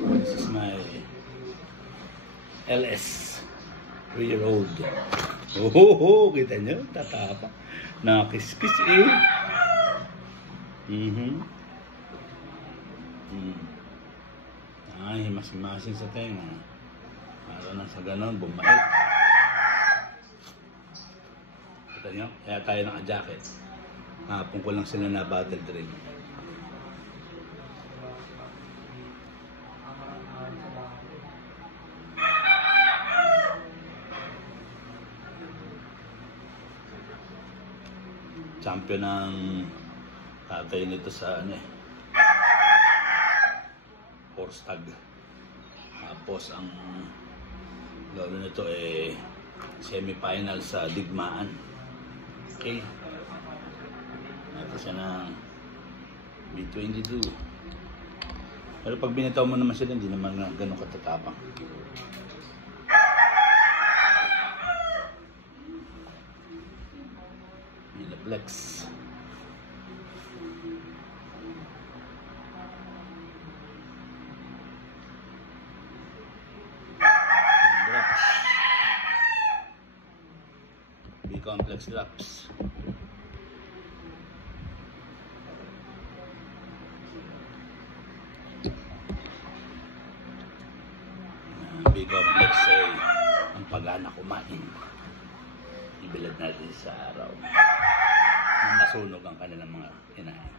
This is my LS 3-year-old. Oh, kita nyo? Tatapa. Nakakis-kis eh. Ay, himas-himasin sa tenga. Para na sa ganon, bumait. Kita nyo? Kaya tayo naka-jacket. Hapon ko lang sila na battle drill. Champion ng tatay nito sa ano eh, horse tag. Tapos ang lolo nito eh semi-final sa digmaan. Okay. Ito siya ng B22. Pero pag binitaw mo naman sila, hindi naman ganun katatapang. Flex. Drops. B-complex drops. B-complex ay ang pag-anak kumain. Ibilad natin sa araw. Nasunog ang kanilang mga inahin.